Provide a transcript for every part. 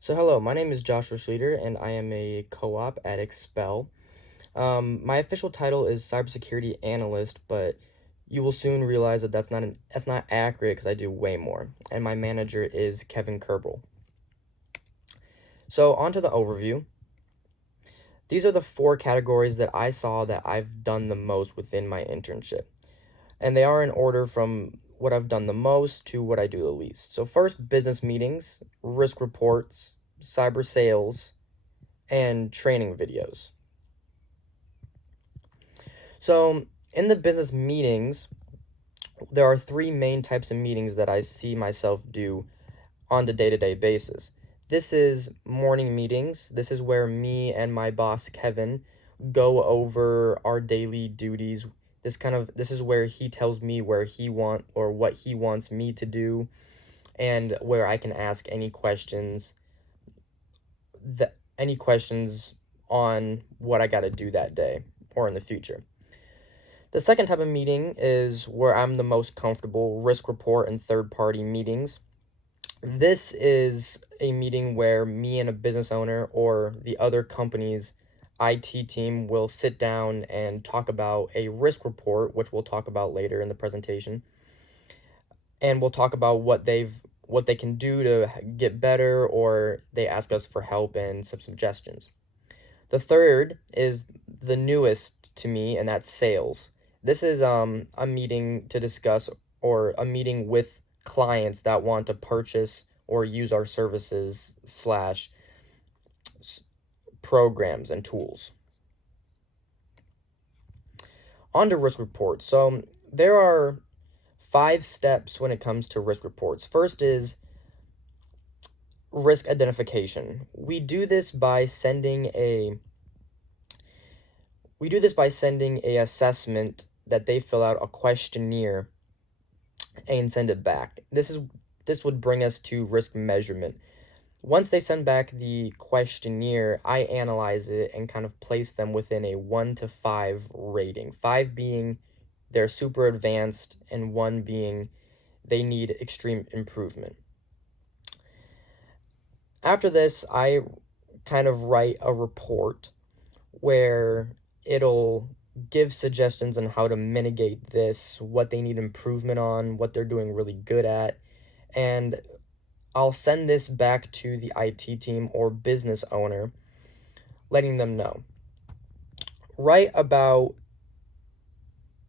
So hello, my name is Joshua Schleter, and I am a co-op at Expel. My official title is cybersecurity analyst, but you will soon realize that that's not accurate because I do way more. And my manager is Kevin Kerbel. So on to the overview. These are the four categories that I saw that I've done the most within my internship, and they are in order from what I've done the most to what I do the least. So first, business meetings, risk reports, cyber sales, and training videos. So, in the business meetings, there are three main types of meetings that I see myself do on the day-to-day basis. This is morning meetings. This is where me and my boss Kevin go over our daily duties. This is where he tells me where he want or what he wants me to do, and where I can ask any questions on what I got to do that day or in the future. The second type of meeting is where I'm the most comfortable, risk report and third party meetings. This is a meeting where me and a business owner or the other company's IT team will sit down and talk about a risk report, which we'll talk about later in the presentation. And we'll talk about what they can do to get better, or they ask us for help and some suggestions. The third is the newest to me, and that's sales. This is a meeting to discuss or a meeting with clients that want to purchase or use our services slash programs and tools. On to risk reports. So there are 5 steps when it comes to risk reports. First is risk identification. We do this by sending a assessment that they fill out, a questionnaire, and send it back. This would bring us to risk measurement. Once they send back the questionnaire, I analyze it and kind of place them within a 1 to 5 rating. 5 being they're super advanced, and 1 being they need extreme improvement. After this, I kind of write a report where it'll give suggestions on how to mitigate this, what they need improvement on, what they're doing really good at, and I'll send this back to the IT team or business owner, letting them know. Right about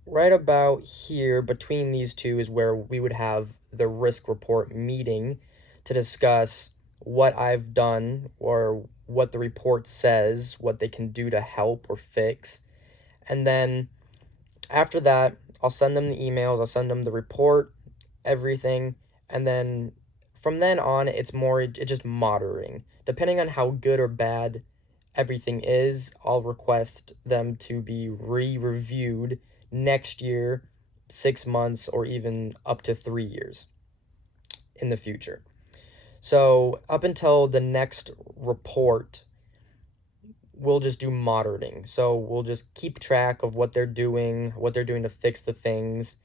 right about here between these two is where we would have the risk report meeting to discuss what I've done or what the report says, what they can do to help or fix. And then after that, I'll send them the emails, I'll send them the report, everything, and then from then on, it's just monitoring. Depending on how good or bad everything is, I'll request them to be re-reviewed next year, 6 months, or even up to 3 years in the future. So up until the next report, we'll just do monitoring. So we'll just keep track of what they're doing to fix the things,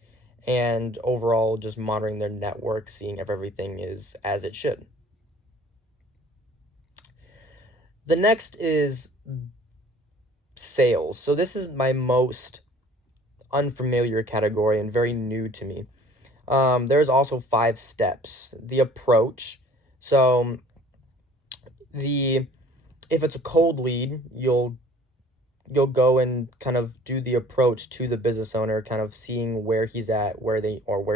and overall just monitoring their network, seeing if everything is as it should. The next is sales. So this is my most unfamiliar category and very new to me. There's also 5 steps. The approach. So the if it's a cold lead, you'll go and kind of do the approach to the business owner, kind of seeing where he's at, where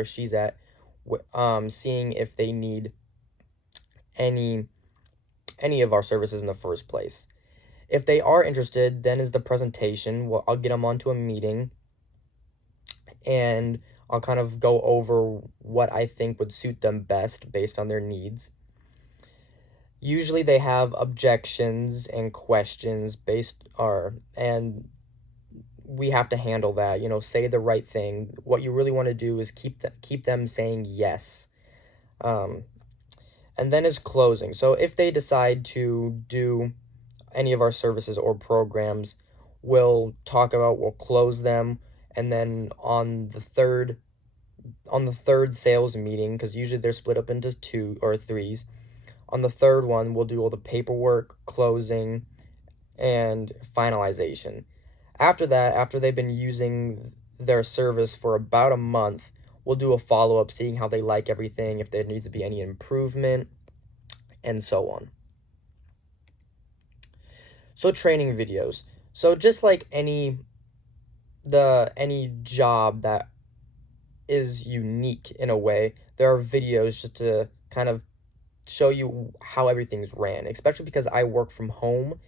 she's at, seeing if they need any of our services in the first place. If they are interested, then is the presentation. Well, I'll get them onto a meeting, and I'll kind of go over what I think would suit them best based on their needs. Usually they have objections and questions and we have to handle that, say the right thing. What you really want to do is keep them saying yes. And then is closing. So if they decide to do any of our services or programs, we'll close them, and then on the third sales meeting, because usually they're split up into 2 or 3s, On the third one, we'll do all the paperwork, closing, and finalization. After that, after they've been using their service for about a month, we'll do a follow-up, seeing how they like everything, if there needs to be any improvement, and so on. So training videos. So just like any job that is unique in a way, there are videos just to kind of show you how everything's ran, especially because I work from home.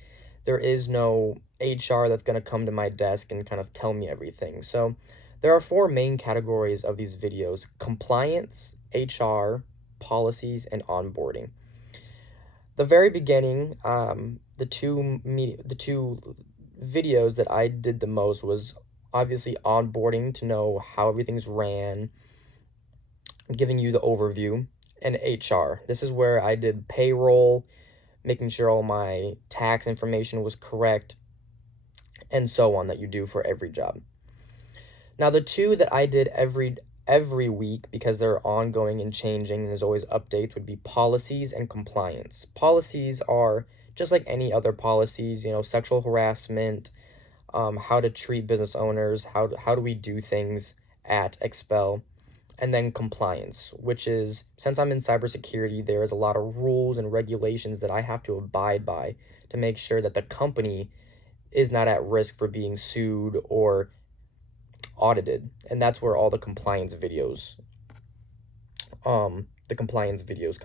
There is no HR that's going to come to my desk and kind of tell me everything. So there are four main categories of these videos: compliance, HR, policies, and onboarding. The very beginning, the two videos that I did the most was obviously onboarding, to know how everything's ran, giving you the overview, and HR. This is where I did payroll, making sure all my tax information was correct, and so on, that you do for every job. Now, the two that I did every week, because they're ongoing and changing and there's always updates, would be policies and compliance. Policies are just like any other policies, sexual harassment, how to treat business owners, how do we do things at Expel. And then compliance, which is, since I'm in cybersecurity, there is a lot of rules and regulations that I have to abide by to make sure that the company is not at risk for being sued or audited. And that's where all the compliance videos come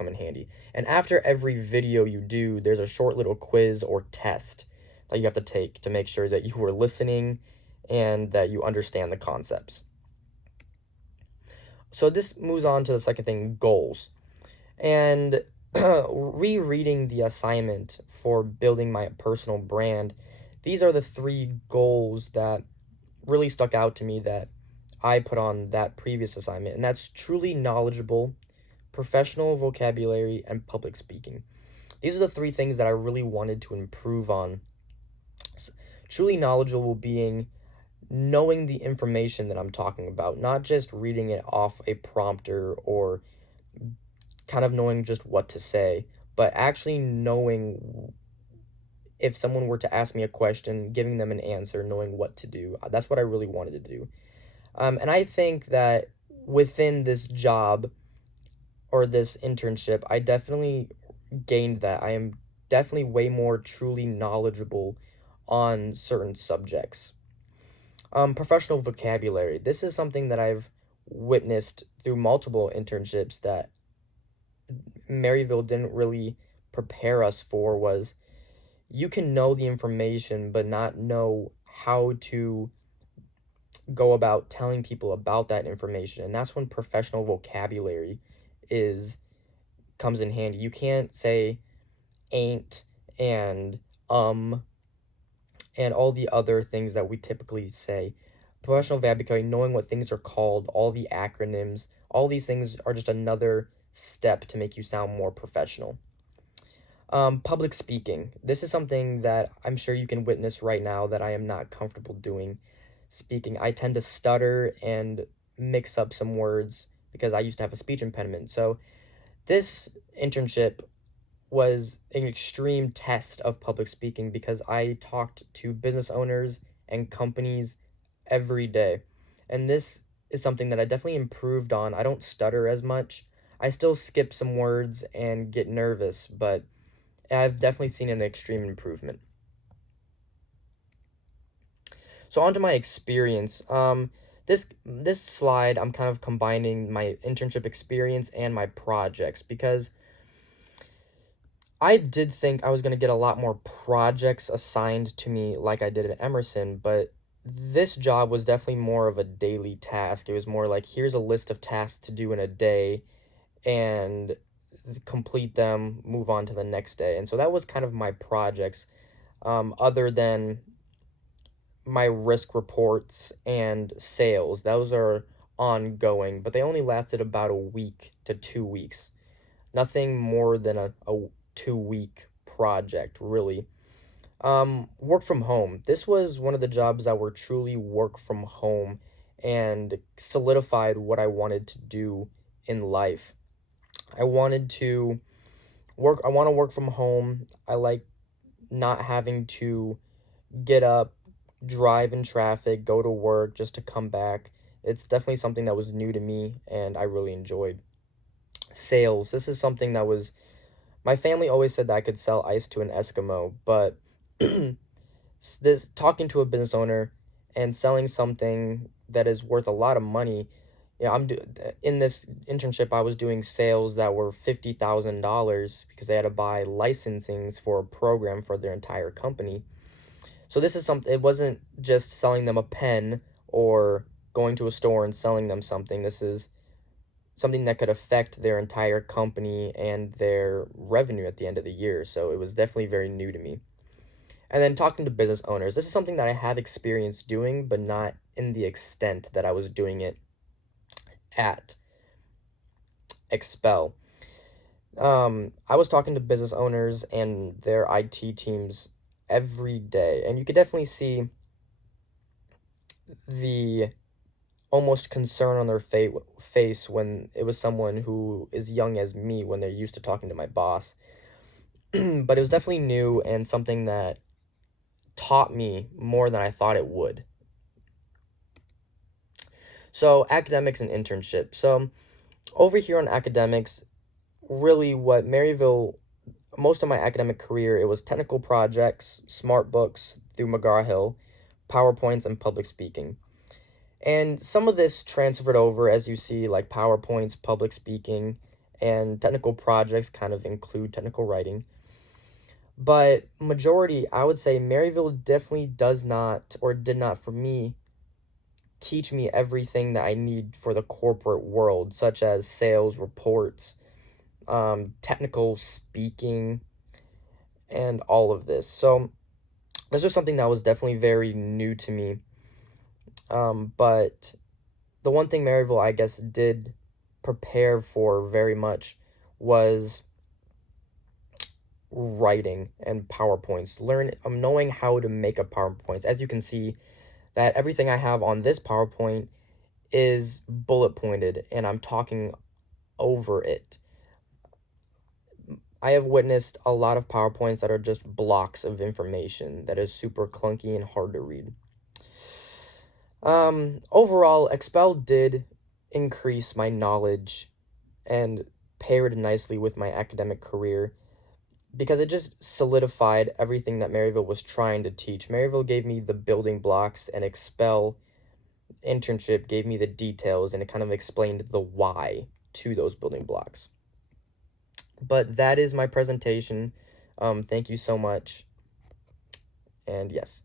in handy. And after every video you do, there's a short little quiz or test that you have to take to make sure that you were listening and that you understand the concepts. So this moves on to the second thing, goals. And rereading the assignment for building my personal brand, these are the three goals that really stuck out to me that I put on that previous assignment. And that's truly knowledgeable, professional vocabulary, and public speaking. These are the three things that I really wanted to improve on. Truly knowledgeable being knowing the information that I'm talking about, not just reading it off a prompter or kind of knowing just what to say, but actually knowing, if someone were to ask me a question, giving them an answer, knowing what to do. That's what I really wanted to do. And I think that within this job or this internship, I definitely gained that. I am definitely way more truly knowledgeable on certain subjects. Professional vocabulary. This is something that I've witnessed through multiple internships that Maryville didn't really prepare us for. Was you can know the information but not know how to go about telling people about that information. And that's when professional vocabulary is comes in handy. You can't say ain't and um and all the other things that we typically say. Professional vocabulary, knowing what things are called, all the acronyms, all these things are just another step to make you sound more professional. Public speaking. This is something that I'm sure you can witness right now that I am not comfortable doing. Speaking, I tend to stutter and mix up some words because I used to have a speech impediment. So this internship was an extreme test of public speaking because I talked to business owners and companies every day. And this is something that I definitely improved on. I don't stutter as much. I still skip some words and get nervous, but I've definitely seen an extreme improvement. So on to my experience. This slide, I'm kind of combining my internship experience and my projects, because I did think I was going to get a lot more projects assigned to me like I did at Emerson, but this job was definitely more of a daily task. It was more like, here's a list of tasks to do in a day, and complete them, move on to the next day. And so that was kind of my projects, other than my risk reports and sales. Those are ongoing, but they only lasted about a week to 2 weeks. Nothing more than a 2 week project, really. Work from home. This was one of the jobs that were truly work from home and solidified what I wanted to do in life. I wanted to I want to work from home. I like not having to get up, drive in traffic, go to work just to come back. It's definitely something that was new to me and I really enjoyed. Sales. This is something that was my family always said that I could sell ice to an Eskimo, but this talking to a business owner and selling something that is worth a lot of money. Yeah, in this internship. I was doing sales that were $50,000 because they had to buy licensings for a program for their entire company. So this is something. It wasn't just selling them a pen or going to a store and selling them something. This is something that could affect their entire company and their revenue at the end of the year. So it was definitely very new to me. And then talking to business owners. This is something that I have experience doing, but not in the extent that I was doing it at Expel. I was talking to business owners and their IT teams every day, and you could definitely see the almost concern on their face when it was someone who is young as me when they're used to talking to my boss. But it was definitely new and something that taught me more than I thought it would. So, academics and internship. So, over here on academics, really what Maryville, most of my academic career, it was technical projects, smart books through McGraw-Hill, PowerPoints, and public speaking. And some of this transferred over, as you see, like PowerPoints, public speaking, and technical projects kind of include technical writing. But majority, I would say Maryville definitely does not, or did not for me, teach me everything that I need for the corporate world, such as sales reports, technical speaking, and all of this. So this was something that was definitely very new to me. But the one thing Maryville, I guess, did prepare for very much was writing and PowerPoints. Knowing how to make a PowerPoint. As you can see, that everything I have on this PowerPoint is bullet pointed, and I'm talking over it. I have witnessed a lot of PowerPoints that are just blocks of information that is super clunky and hard to read. Overall, Expel did increase my knowledge and paired nicely with my academic career because it just solidified everything that Maryville was trying to teach. Maryville gave me the building blocks, and Expel internship gave me the details, and it kind of explained the why to those building blocks. But that is my presentation. Thank you so much. And yes.